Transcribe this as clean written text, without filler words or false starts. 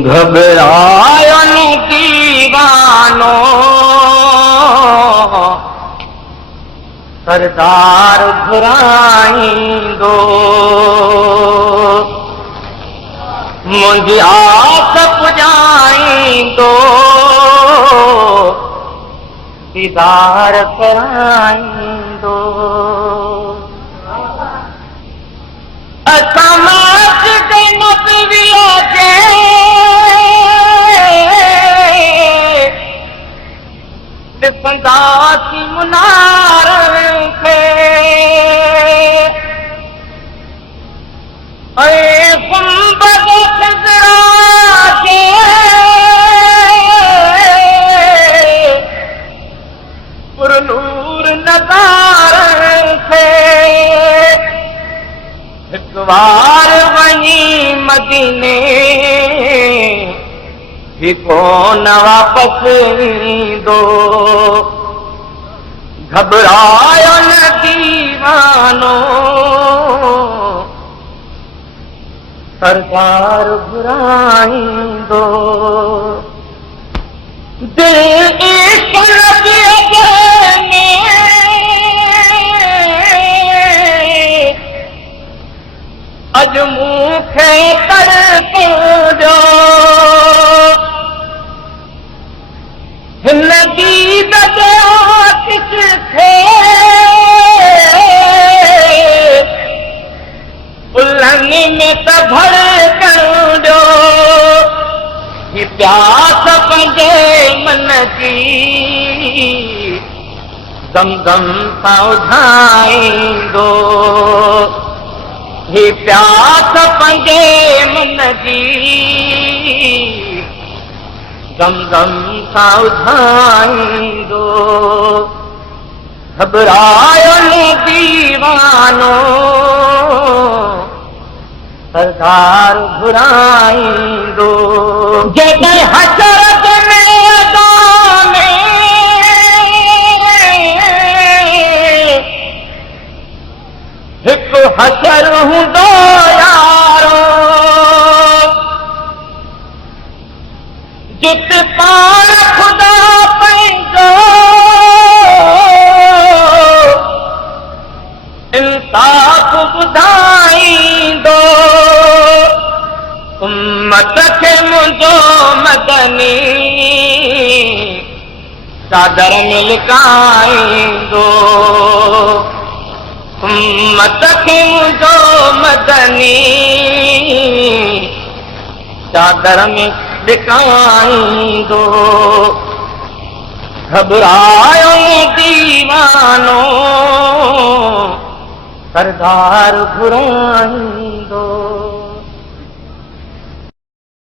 घबरायो न दीवानो, सरदार घुराईंदो। मुंहिंजी आस पुॼाईंदो, दीदार कराईंदो। असां मस्जिद नबवीअ जे ॾिसंदासीं मुनारनि खे, ऐं गुंबद ख़ज़रा खे पुरनूर नज़ारनि खे। हिकु बार वञी मदीने ही कोन वापसि ईंदो। घबरायो न दीवानो, सरदार घुराईंदो। दिल इश्क़ नबीअ में अॼु मूंखे तड़पियो। हिन दीद जो आतिश थे उलनि में त भड़कंदो। ही प्यास पंहिंजे मन जी ज़मज़म सां उधाईंदो। ही प्यास पंहिंजे मन जी ज़मज़म सां उधाईंदो। घबरायो न दीवानो, सरदार घुराईंदो। जॾहिं हशर जे मैदान में हिकु हशर हूंदो यारो, जिते पाण ख़ुदा पंहिंजो इंसाफ़ ॿुधाईंदो। उम्मत खे मुंहिंजो मदनी चादर में लिकाईंदो। उम्मत खे मुंहिंजो मदनी चादर में लिकाईंदो। घबरायो न दीवानो, सरदार घुराईंदो।